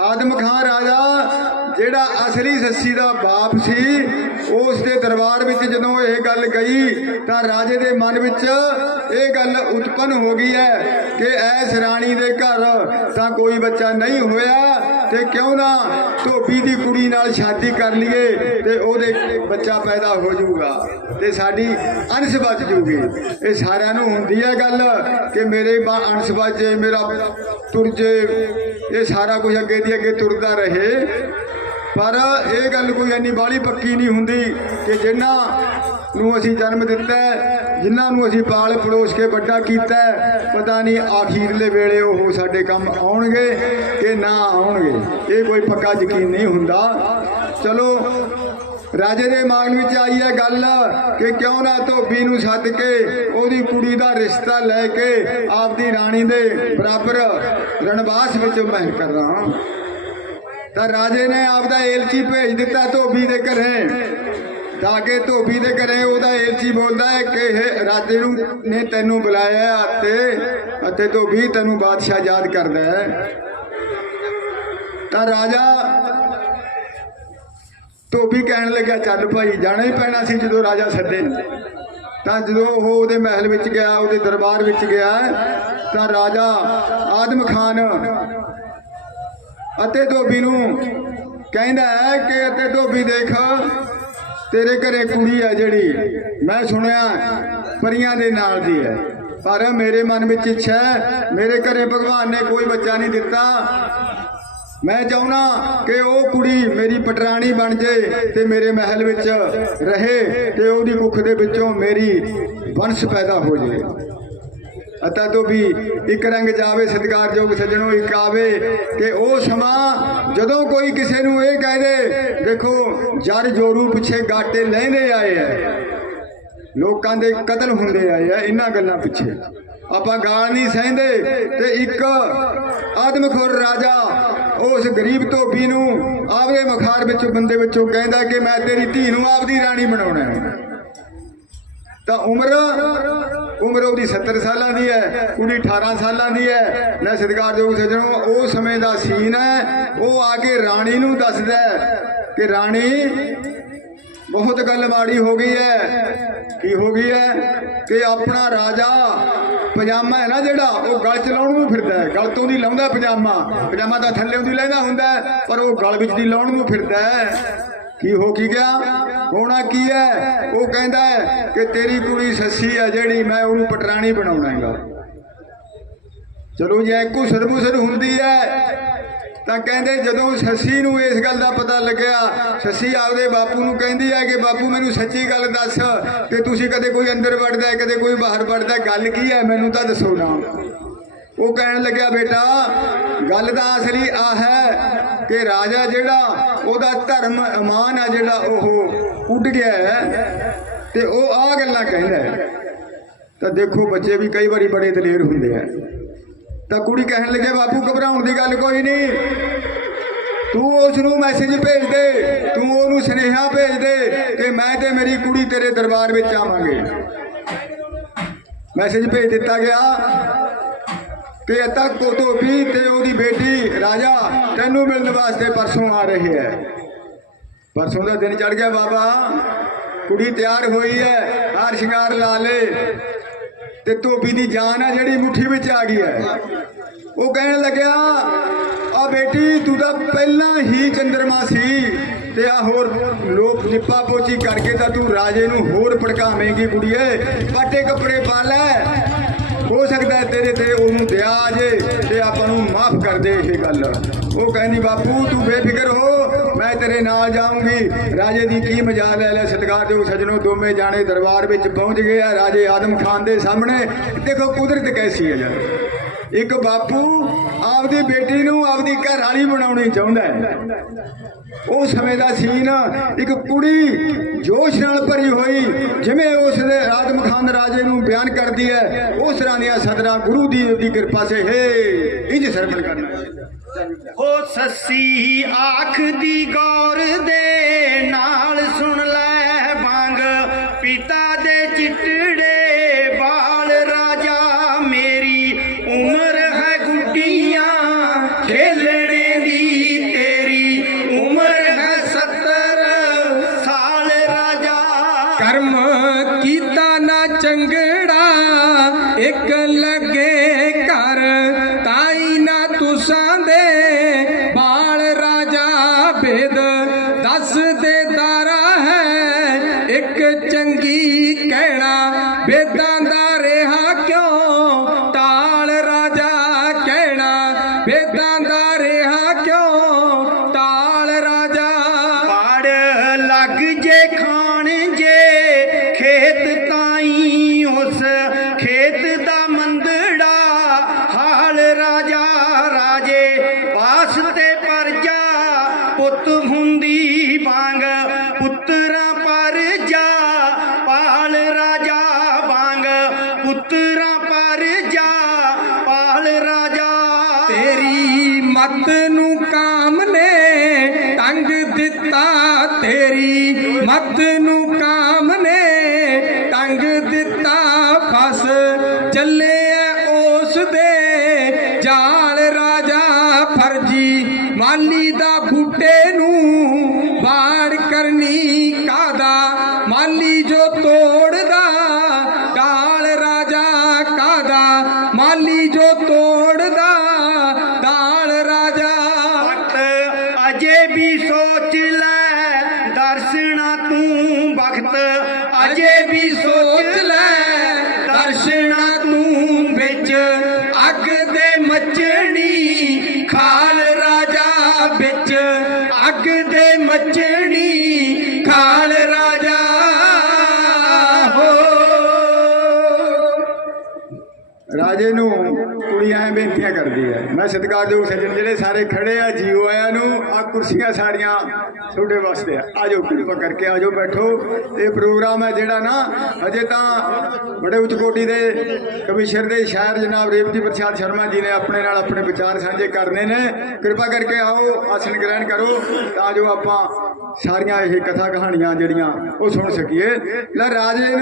ਆਦਮ ਖਾਨ ਰਾਜਾ, ਜਿਹੜਾ ਅਸਲੀ ਸੱਸੀ ਦਾ ਬਾਪ ਸੀ, ਉਸ ਦੇ ਦਰਬਾਰ ਵਿੱਚ ਜਦੋਂ ਇਹ ਗੱਲ ਗਈ ਤਾਂ ਰਾਜੇ ਦੇ ਮਨ ਵਿੱਚ ਇਹ ਗੱਲ ਉਤਪੰਨ ਹੋ ਗਈ ਹੈ ਕਿ ਐਸ ਰਾਣੀ ਦੇ ਘਰ ਤਾਂ ਕੋਈ ਬੱਚਾ ਨਹੀਂ ਹੋਇਆ ਤੇ ਕਿਉਂ ਨਾ ਧੋਬੀ ਦੀ ਕੁੜੀ ਨਾਲ ਸ਼ਾਦੀ ਕਰ ਲਈਏ ਤੇ ਉਹਦੇ ਬੱਚਾ ਪੈਦਾ ਹੋ ਜਾਊਗਾ ਤੇ ਸਾਡੀ ਅਣਸ ਬਚ ਜੂਗੀ ਇਹ ਸਾਰਿਆਂ ਨੂੰ ਹੁੰਦੀ ਹੈ ਗੱਲ ਕਿ ਮੇਰੇ ਅਣਸ ਬਚ ਜੇ ਮੇਰਾ ਤੁਰ ਜੇ, ਇਹ ਸਾਰਾ ਕੁਝ ਅੱਗੇ ਦੀ ਅੱਗੇ ਤੁਰਦਾ ਰਹੇ। ਪਰ ਇਹ ਗੱਲ ਕੋਈ ਇੰਨੀ ਬਾਲੀ ਪੱਕੀ ਨਹੀਂ ਹੁੰਦੀ ਕਿ ਜਿੰਨਾ ਨੂੰ ਅਸੀਂ ਜਨਮ ਦਿੱਤਾ ਹੈ, ਜਿਨ੍ਹਾਂ ਨੂੰ ਅਸੀਂ ਪਾਲ ਪੜੋਸ ਕੇ ਵੱਡਾ ਕੀਤਾ ਪਤਾ ਨਹੀਂ ਆਖੀਰਲੇ ਵੇਲੇ ਉਹ ਸਾਡੇ ਕੰਮ ਆਉਣਗੇ ਕਿ ਨਾ ਆਉਣਗੇ। ਇਹ ਕੋਈ ਪੱਕਾ ਯਕੀਨ ਨਹੀਂ ਹੁੰਦਾ। ਚਲੋ ਰਾਜੇ ਦੇ ਮਨ ਵਿੱਚ ਆਈ ਹੈ ਗੱਲ ਕਿ ਕਿਉਂ ਨਾ ਧੋਬੀ ਨੂੰ ਸੱਦ ਕੇ ਉਹਦੀ ਕੁੜੀ ਦਾ ਰਿਸ਼ਤਾ ਲੈ ਕੇ ਆਪਦੀ ਰਾਣੀ ਦੇ ਬਰਾਬਰ ਰਣਵਾਸ ਵਿੱਚ ਮਹਿਲ ਕਰਾਂ ਤਾਂ ਰਾਜੇ ਨੇ ਆਪਦਾ ਏਲਚੀ ਭੇਜ ਦਿੱਤਾ ਧੋਬੀ ਦੇ ਘਰੇ। ਤਾਂ ਕਿ ਧੋਬੀ ਦੇ ਘਰੇ ਉਹਦਾ ਏਲਚੀ ਬੋਲਦਾ ਹੈ ਕਿ ਇਹ ਰਾਜੇ ਨੂੰ ਨੇ ਤੈਨੂੰ ਬੁਲਾਇਆ ਅਤੇ ਅਤੇ ਧੋਬੀ ਤੈਨੂੰ ਬਾਦਸ਼ਾਹ ਯਾਦ ਕਰਦਾ ਹੈ। ਤਾਂ ਰਾਜਾ ਧੋਬੀ ਕਹਿਣ ਲੱਗਿਆ, ਚੱਲ ਭਾਈ, ਜਾਣਾ ਹੀ ਪੈਣਾ ਸੀ ਜਦੋਂ ਰਾਜਾ ਸੱਦੇ ਨੇ। ਤਾਂ ਜਦੋਂ ਉਹ ਉਹਦੇ ਮਹਿਲ ਵਿੱਚ ਗਿਆ, ਉਹਦੇ ਦਰਬਾਰ ਵਿੱਚ ਗਿਆ, ਤਾਂ ਰਾਜਾ ਆਦਮ ਖਾਨ ਅਤੇ ਧੋਬੀ ਨੂੰ ਕਹਿੰਦਾ ਹੈ ਕਿ ਅਤੇ ਧੋਬੀ ਦੇਖ ਤੇਰੇ ਘਰੇ ਕੁੜੀ ਹੈ ਜਿਹੜੀ, ਮੈਂ ਸੁਣਿਆ ਪਰੀਆਂ ਦੇ ਨਾਲ ਦੀ ਹੈ। ਪਰ ਮੇਰੇ ਮਨ ਵਿੱਚ ਇੱਛਾ ਹੈ, ਮੇਰੇ ਘਰੇ ਭਗਵਾਨ ਨੇ ਕੋਈ ਬੱਚਾ ਨਹੀਂ ਦਿੱਤਾ। ਮੈਂ ਚਾਹੁੰਦਾ ਕਿ ਉਹ ਕੁੜੀ ਮੇਰੀ ਪਟਰਾਣੀ ਬਣ ਜੇ ਤੇ ਮੇਰੇ ਮਹਿਲ ਵਿੱਚ ਰਹੇ ਤੇ ਉਹਦੀ ਕੁੱਖ ਦੇ ਵਿੱਚੋਂ ਮੇਰੀ ਵੰਸ਼ ਪੈਦਾ ਹੋ ਜੇ। ਅਤਾ ਤੋਂ ਵੀ ਇੱਕ ਰੰਗ ਜਾਵੇ, ਸਤਿਕਾਰਯੋਗ ਸੱਜਣੋ, ਇੱਕ ਆਵੇ ਕਿ ਉਹ ਸਮਾਂ ਜਦੋਂ ਕੋਈ ਕਿਸੇ ਨੂੰ ਇਹ ਕਹਿ ਦੇ, ਦੇਖੋ ਜਰ ਜੋਰੂ ਪਿੱਛੇ ਗਾਟੇ ਲੈਂਦੇ ਆਏ ਐ ਲੋਕਾਂ ਦੇ ਕਤਲ ਹੁੰਦੇ ਆਏ ਆ, ਇਹਨਾਂ ਗੱਲਾਂ ਪਿੱਛੇ। ਆਪਾਂ ਗਾਲ ਨਹੀਂ ਸਹਿੰਦੇ ਤੇ ਇੱਕ ਆਦਮਖੋਰ ਰਾਜਾ ਉਸ ਗਰੀਬ ਧੋਬੀ ਨੂੰ ਆਪਦੇ ਮਖਾਰ ਵਿੱਚੋਂ, ਬੰਦੇ ਵਿੱਚੋਂ ਕਹਿੰਦਾ ਕਿ ਮੈਂ ਤੇਰੀ ਧੀ ਨੂੰ ਆਪਦੀ ਰਾਣੀ ਬਣਾਉਣਾ ਤਾਂ ਉਮਰ ਉਮਰ ਉਹਦੀ 70 ਸਾਲਾਂ ਦੀ ਹੈ, ਉਹਦੀ 18 ਸਾਲਾਂ ਦੀ ਹੈ। ਲੈ ਸਤਿਕਾਰਯੋਗ ਸੱਜਣੋ, ਉਹ ਸਮੇਂ ਦਾ ਸੀਨ ਹੈ। ਉਹ ਆ ਕੇ ਰਾਣੀ ਨੂੰ ਦੱਸਦਾ ਕਿ ਰਾਣੀ, ਬਹੁਤ ਗੱਲ ਮਾੜੀ ਹੋ ਗਈ ਹੈ। ਕੀ ਹੋ ਗਈ ਹੈ? ਕਿ ਆਪਣਾ ਰਾਜਾ ਪਜਾਮਾ ਹੈ ਨਾ ਜਿਹੜਾ, ਉਹ ਗਲ ਚ ਲਾਉਣ ਨੂੰ ਫਿਰਦਾ ਹੈ। ਗਲ ਤੋਂ ਦੀ ਲਾਉਂਦਾ ਪਜਾਮਾ। ਪਜਾਮਾ ਤਾਂ ਥੱਲੇ ਦੀ ਲੈਂਦਾ ਹੁੰਦਾ ਪਰ ਉਹ ਗਲ ਵਿੱਚ ਦੀ ਲਾਉਣ ਨੂੰ ਫਿਰਦਾ ਹੈ। ਕੀ ਹੋ ਕੀ ਗਿਆ? ਹੋਣਾ ਕੀ ਹੈ? ਉਹ ਕਹਿੰਦਾ ਹੈ ਕਿ ਤੇਰੀ ਕੁੜੀ ਸੱਸੀ ਹੈ ਜਿਹੜੀ, ਮੈਂ ਉਹਨੂੰ ਪਟਰਾਣੀ ਬਣਾਉਣਾ ਹੈਗਾ। ਚਲੋ ਜੇ ਕੋ ਸਰਬੂਸਰ ਹੁੰਦੀ ਹੈ, ਤਾਂ ਕਹਿੰਦੇ ਜਦੋਂ ਸੱਸੀ ਨੂੰ ਇਸ ਗੱਲ ਦਾ ਪਤਾ ਲੱਗਿਆ, ਸੱਸੀ ਆਪਦੇ ਬਾਪੂ ਨੂੰ ਕਹਿੰਦੀ ਹੈ ਕਿ ਬਾਪੂ ਮੈਨੂੰ ਸੱਚੀ ਗੱਲ ਦੱਸ ਕਿ ਤੁਸੀਂ ਕਦੇ ਕੋਈ ਅੰਦਰ ਵੜਦਾ ਕਦੇ ਕੋਈ ਬਾਹਰ ਵੜਦਾ ਗੱਲ ਕੀ ਹੈ? ਮੈਨੂੰ ਤਾਂ ਦੱਸੋ ਨਾ। ਉਹ ਕਹਿਣ ਲੱਗਿਆ, ਬੇਟਾ ਗੱਲ ਦਾ ਅਸਲੀ ਆ ਹੈ ਕਿ ਰਾਜਾ ਜਿਹੜਾ ਉਹਦਾ ਧਰਮ ਇਮਾਨ ਆ ਜਿਹੜਾ ਉਹ ਉੱਡ ਗਿਆ ਹੈ ਤੇ ਉਹ ਆ ਗੱਲਾਂ ਕਹਿੰਦਾ ਤਾਂ ਦੇਖੋ ਬੱਚੇ ਵੀ ਕਈ ਵਾਰੀ ਬੜੇ ਦਲੇਰ ਹੁੰਦੇ ਆ। ਤਾਂ ਕੁੜੀ ਕਹਿਣ ਲੱਗੇ, ਬਾਪੂ, ਘਬਰਾਉਣ ਦੀ ਗੱਲ ਕੋਈ ਨਹੀਂ। ਤੂੰ ਉਸ ਨੂੰ ਮੈਸੇਜ ਭੇਜ ਦੇ। ਤੂੰ ਉਹਨੂੰ ਸੁਨੇਹਾ ਭੇਜ ਦੇ ਕਿ ਮੈਂ ਤੇ ਮੇਰੀ ਕੁੜੀ ਤੇਰੇ ਦਰਬਾਰ ਵਿੱਚ ਆਵਾਂਗੇ। ਮੈਸੇਜ ਭੇਜ ਦਿੱਤਾ ਗਿਆ। ਕਿ ਅਤਾ ਕੋ ਧੋਬੀ ਤੇ ਉਹਦੀ ਬੇਟੀ ਰਾਜਾ ਤੈਨੂੰ ਮਿਲਣ ਵਾਸਤੇ ਪਰਸੋਂ ਆ ਰਹੇ ਹੈ। ਪਰਸੋਂ ਦਾ ਦਿਨ ਚੜ ਗਿਆ ਬਾਬਾ। ਕੁੜੀ ਤਿਆਰ ਹੋਈ ਹੈ, ਹਾਰ ਸ਼ਿੰਗਾਰ ਲਾ ਲੇ। ਤੇ ਧੋਬੀ ਦੀ ਜਾਨ ਹੈ ਜਿਹੜੀ ਮੁੱਠੀ ਵਿੱਚ ਆ ਗਈ ਹੈ। ਉਹ ਕਹਿਣ ਲੱਗਿਆ, ਆ ਬੇਟੀ, ਤੂੰ ਤਾਂ ਪਹਿਲਾਂ ਹੀ ਚੰਦਰਮਾ ਸੀ ਤੇ ਆ ਹੋਰ ਲੋਕ ਲਿਪਾ ਪੋਚੀ ਕਰਕੇ ਤਾਂ ਤੂੰ ਰਾਜੇ ਨੂੰ ਹੋਰ ਭੜਕਾਵੇਂਗੀ ਕੁੜੀਏ। ਪਾਟੇ ਕੱਪੜੇ ਮਾਫ ਦੇ ਇਹ ਗੱਲ। ਉਹ ਕਹਿੰਦੀ, ਬਾਪੂ, ਤੂੰ ਬੇਫਿਕਰ ਹੋ, ਮੈਂ ਤੇਰੇ ਨਾਲ ਜਾਊਂਗੀ। ਰਾਜੇ ਦੀ ਕੀ ਮਜਾਲ ਹੈ ਲੈ ਸਤਿਕਾਰਯੋਗ ਸਜਣੋ, ਦੋਵੇਂ ਜਾਣੇ ਦਰਬਾਰ ਵਿੱਚ ਪਹੁੰਚ ਗਏ ਆ। ਰਾਜੇ ਆਦਮ ਖਾਨ ਦੇ ਸਾਹਮਣੇ। ਦੇਖੋ ਕੁਦਰਤ ਕੈਸੀ ਹੈ ਯਾਰ। ਇੱਕ ਬਾਪੂ ਆਪਦੀ ਬੇਟੀ ਨੂੰ ਆਪਦੀ ਘਰ ਵਾਲੀ ਬਣਾਉਣੀ ਚਾਹੁੰਦਾ ਹੈ। ਉਹ ਸਮੇਂ ਦਾ ਸੀਨ ਇੱਕ ਕੁੜੀ ਜੋਸ਼ ਨਾਲ ਭਰੀ ਹੋਈ, ਜਿਵੇਂ ਉਸ ਦੇ ਰਾਜੇ ਨੂੰ ਬਿਆਨ ਕਰਦੀ ਹੈ। ਉਸ ਤਰ੍ਹਾਂ ਦੀਆਂ ਸਦਰਾਂ ਗੁਰੂ ਦੀ ਦੀ ਕਿਰਪਾ ਸੇ ਹੈ। ਇੰਜ ਸਰਵਣ ਕਰਨਾ ਹੋ ਸੱਸੀ ਆਖ ਦੀ ਗੌਰ ਦੇ ਨਾਲ ਸੁਣ ਲੈ। ਇੱਕ ਲਗੇ ਘਰ ਤਾਈ ਨਾ ਤੁਸਾਂ ਦੇ। ਬਾਲ ਰਾਜਾ ਭੇਦ ਦੱਸ ਦੇ ਪੁੱਤ ਹੁੰਦੀ ਵਾਂਗ, ਪੁੱਤਰਾਂ ਪਰ ਜਾ ਪਾਲ ਰਾਜਾ ਵਾਂਗ, ਪੁੱਤਰਾਂ ਪਰ ਜਾ ਪਾਲ ਰਾਜਾ। ਤੇਰੀ ਮਤ ਨੂੰ ਕਾਮ ਨੇ ਤੰਗ ਦਿੱਤਾ, ਤੇਰੀ ਮਤ ਨੂੰ ਕਾਮ ਨੇ ਤੰਗ ਦਿੱਤਾ, ਫਸ ਚੱਲੇ ਐ ਉਸ ਦੇ। ਜਾਲ ਰਾਜਾ ਫਰਜੀ ਮਾਲੀ ਦਾ ਬੂਟੇ ਨੂੰ ਰਾਜੇ ਨੂੰ ਕੁੜੀਆਂ ਐ ਬੇਨਤੀਆਂ ਕਰਦੀ ਹੈ ਮੈਂ ਸਤਿਕਾਰਯੋਗ ਸੱਜਣ ਜਿਹੜੇ ਸਾਰੇ ਖੜੇ ਆ, ਜੀਓ ਆਇਆਂ ਨੂੰ, ਆ ਕੁਰਸੀਆਂ ਸਾਰੀਆਂ ਤੁਹਾਡੇ ਵਾਸਤੇ ਆ। ਆਜੋ ਕਿਰਪਾ ਕਰਕੇ ਆਜੋ ਬੈਠੋ। ਇਹ ਪ੍ਰੋਗਰਾਮ ਹੈ ਜਿਹੜਾ ਨਾ, ਅਜੇ ਤਾਂ ਬੜੇ ਉੱਚ ਕੋਟੀ ਦੇ ਕਮਿਸ਼ਨਰ ਦੇ ਸ਼ਾਇਰ ਜਨਾਬ ਰੇਵਤੀ ਪ੍ਰਸਾਦ ਸ਼ਰਮਾ ਜੀ ਨੇ ਆਪਣੇ ਨਾਲ ਆਪਣੇ ਵਿਚਾਰ ਸਾਂਝੇ ਕਰਨੇ ਨੇ। ਕਿਰਪਾ ਕਰਕੇ ਆਓ, ਆਸਣ ਗ੍ਰਹਿਣ ਕਰੋ, ਤਾਂ ਜੋ ਆਪਾਂ ਸਾਰੀਆਂ ਇਹ ਕਥਾ ਕਹਾਣੀਆਂ ਜਿਹੜੀਆਂ ਉਹ ਸੁਣ ਸਕੀਏ। ਲੈ ਰਾਜੇ ਨੂੰ